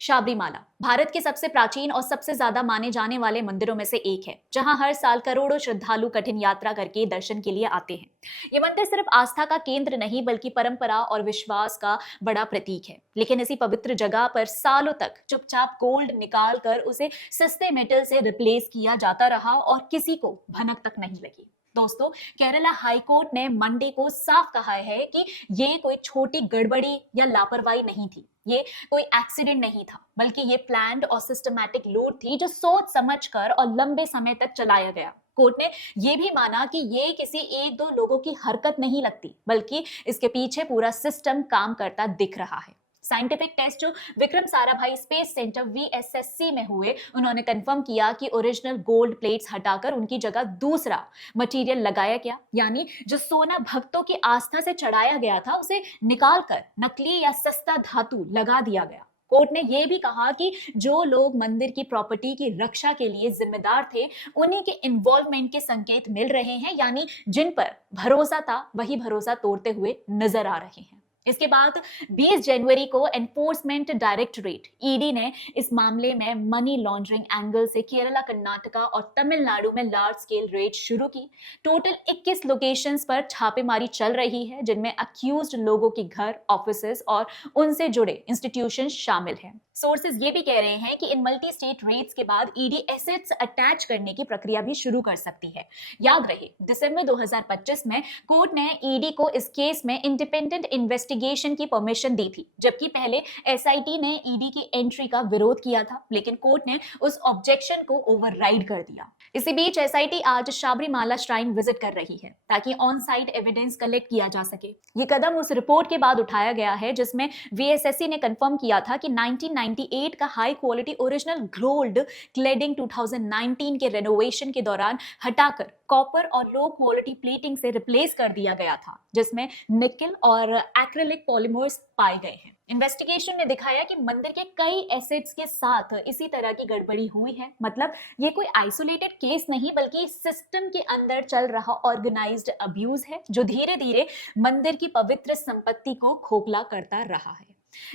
शाबरीमाला भारत के सबसे प्राचीन और सबसे ज्यादा माने जाने वाले मंदिरों में से एक है, जहां हर साल करोड़ों श्रद्धालु कठिन यात्रा करके दर्शन के लिए आते हैं। ये मंदिर सिर्फ आस्था का केंद्र नहीं बल्कि परंपरा और विश्वास का बड़ा प्रतीक है। लेकिन इसी पवित्र जगह पर सालों तक चुपचाप गोल्ड निकाल कर उसे सस्ते मेटल से रिप्लेस किया जाता रहा और किसी को भनक तक नहीं लगी। दोस्तों, केरला हाई कोर्ट ने मंडे को साफ कहा है कि ये कोई छोटी गड़बड़ी या लापरवाही नहीं थी, ये कोई एक्सीडेंट नहीं था, बल्कि ये प्लान्ड और सिस्टमैटिक लूट थी जो सोच समझकर और लंबे समय तक चलाया गया। कोर्ट ने यह भी माना कि ये किसी एक दो लोगों की हरकत नहीं लगती, बल्कि इसके पीछे पूरा सिस्टम काम करता दिख रहा है। साइंटिफिक टेस्ट जो Vikram Sarabhai space centre VSSC में हुए, उन्होंने कंफर्म किया कि ओरिजिनल गोल्ड प्लेट्स हटाकर उनकी जगह दूसरा मटेरियल लगाया गया, यानी जो सोना भक्तों की आस्था से चढ़ाया गया था उसे निकालकर नकली या सस्ता धातु लगा दिया गया। कोर्ट ने यह भी कहा कि जो लोग मंदिर की प्रॉपर्टी की रक्षा के लिए जिम्मेदार थे, उन्हीं के इन्वॉल्वमेंट के संकेत मिल रहे हैं, यानी जिन पर भरोसा था वही भरोसा तोड़ते हुए नजर आ रहे हैं। इसके बाद 20 जनवरी को एनफोर्समेंट डायरेक्टरेट ईडी ने इस मामले में मनी लॉन्ड्रिंग एंगल से केरला, कर्नाटका और तमिलनाडु में लार्ज स्केल रेड शुरू की। टोटल 21 लोकेशंस पर छापेमारी चल रही है, जिनमें अक्यूज्ड लोगों के घर, ऑफिसेज और उनसे जुड़े इंस्टीट्यूशन शामिल हैं। सोर्सेज ये भी कह रहे हैं कि इन मल्टी स्टेट रेड्स के बाद ईडी एसेट्स अटैच करने की प्रक्रिया भी शुरू कर सकती है। याद रहे, दिसंबर 2025 में कोर्ट ने ईडी को इस केस में इंडिपेंडेंट इन्वेस्टिगेशन की परमिशन दी थी, जबकि पहले एसआईटी ने ईडी की एंट्री का विरोध किया था, लेकिन कोर्ट ने उस ऑब्जेक्शन को ओवरराइड कर दिया। इसी बीच एसआईटी आज शाबरीमाला श्राइन विजिट कर रही है ताकि ऑन साइट एविडेंस कलेक्ट किया जा सके। ये कदम उस रिपोर्ट के बाद उठाया गया है जिसमें वीएसएससी ने कंफर्म किया था कि 1998 का high quality original gold cladding 2019 के रेनोवेशन के दौरान हटाकर कॉपर और लो क्वालिटी प्लेटिंग से रिप्लेस कर दिया गया था, जिसमें निकेल और एक्रिलिक पॉलीमर्स पाए गए हैं। इन्वेस्टिगेशन ने दिखाया कि मंदिर के कई एसेट्स के साथ इसी तरह की गड़बड़ी हुई है। मतलब ये कोई आइसोलेटेड केस नहीं, बल्कि सिस्टम के अंदर चल रहा ऑर्गेनाइज्ड अब्यूज है, जो धीरे धीरे मंदिर की पवित्र संपत्ति को खोखला करता रहा है।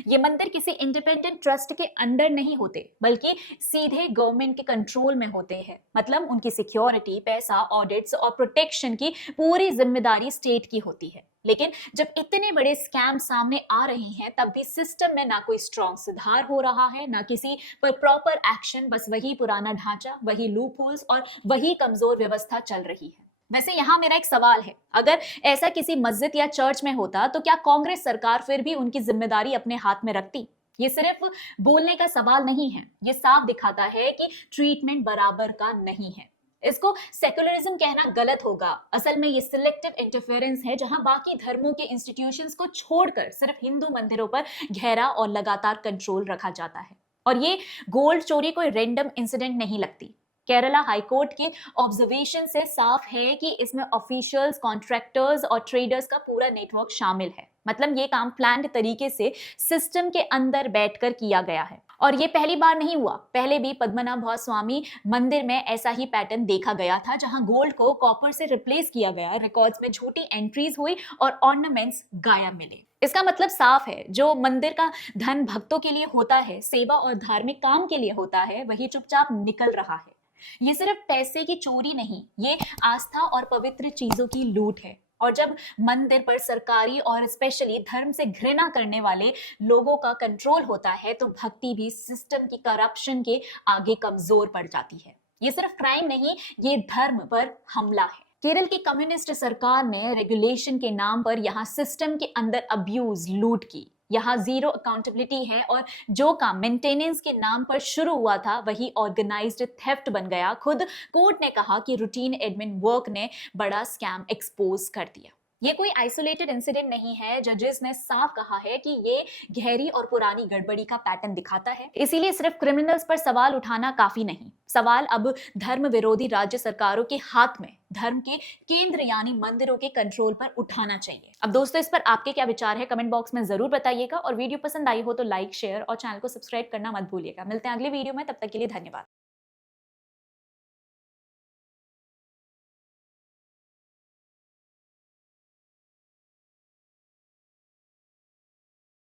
ये मंदिर किसी इंडिपेंडेंट ट्रस्ट के अंडर नहीं होते, बल्कि सीधे गवर्नमेंट के कंट्रोल में होते हैं। मतलब उनकी सिक्योरिटी, पैसा, ऑडिट्स और प्रोटेक्शन की पूरी जिम्मेदारी स्टेट की होती है। लेकिन जब इतने बड़े स्कैम सामने आ रहे हैं, तब भी सिस्टम में ना कोई स्ट्रॉन्ग सुधार हो रहा है, ना किसी पर प्रॉपर एक्शन। बस वही पुराना ढांचा, वही लूपहोल्स और वही कमजोर व्यवस्था चल रही है। वैसे यहाँ मेरा एक सवाल है, अगर ऐसा किसी मस्जिद या चर्च में होता तो क्या कांग्रेस सरकार फिर भी उनकी जिम्मेदारी अपने हाथ में रखती? ये सिर्फ बोलने का सवाल नहीं है, ये साफ दिखाता है कि ट्रीटमेंट बराबर का नहीं है। इसको सेक्युलरिज्म कहना गलत होगा। असल में ये सिलेक्टिव इंटरफेरेंस है, जहां बाकी धर्मों के इंस्टीट्यूशंस को छोड़कर सिर्फ हिंदू मंदिरों पर गहरा और लगातार कंट्रोल रखा जाता है। और ये गोल्ड चोरी कोई रैंडम इंसिडेंट नहीं लगती। केरला हाईकोर्ट के ऑब्जर्वेशन से साफ है कि इसमें ऑफिशियल्स, कॉन्ट्रैक्टर्स और ट्रेडर्स का पूरा नेटवर्क शामिल है। मतलब ये काम प्लान्ड तरीके से सिस्टम के अंदर बैठकर किया गया है। और ये पहली बार नहीं हुआ, पहले भी पद्मनाभ स्वामी मंदिर में ऐसा ही पैटर्न देखा गया था, जहां गोल्ड को कॉपर से रिप्लेस किया गया, रिकॉर्ड्स में झूठी एंट्रीज हुई और ऑर्नामेंट्स गायब मिले। इसका मतलब साफ है, जो मंदिर का धन भक्तों के लिए होता है, सेवा और धार्मिक काम के लिए होता है, वही चुपचाप निकल रहा है। ये सिर्फ पैसे की चोरी नहीं, ये आस्था और पवित्र चीजों की लूट है। और जब मंदिर पर सरकारी और स्पेशली धर्म से घृणा करने वाले लोगों का कंट्रोल होता है, तो भक्ति भी सिस्टम की करप्शन के आगे कमजोर पड़ जाती है। ये सिर्फ क्राइम नहीं, ये धर्म पर हमला है। केरल की कम्युनिस्ट सरकार ने रेगुलेशन के नाम पर यहाँ सिस्टम के अंदर अब्यूज, लूट की। यहाँ जीरो अकाउंटेबिलिटी है और जो काम मेंटेनेंस के नाम पर शुरू हुआ था, वही ऑर्गेनाइज्ड थेफ्ट बन गया। खुद कोर्ट ने कहा कि रूटीन एडमिन वर्क ने बड़ा स्कैम एक्सपोज कर दिया। ये कोई आइसोलेटेड इंसिडेंट नहीं है। जजेस ने साफ कहा है कि ये गहरी और पुरानी गड़बड़ी का पैटर्न दिखाता है। इसीलिए सिर्फ क्रिमिनल्स पर सवाल उठाना काफी नहीं, सवाल अब धर्म विरोधी राज्य सरकारों के हाथ में धर्म के केंद्र यानी मंदिरों के कंट्रोल पर उठाना चाहिए। अब दोस्तों, इस पर आपके क्या विचार है, कमेंट बॉक्स में जरूर बताइएगा। और वीडियो पसंद आई हो तो लाइक, शेयर और चैनल को सब्सक्राइब करना मत भूलिएगा। मिलते हैं अगले वीडियो में, तब तक के लिए धन्यवाद।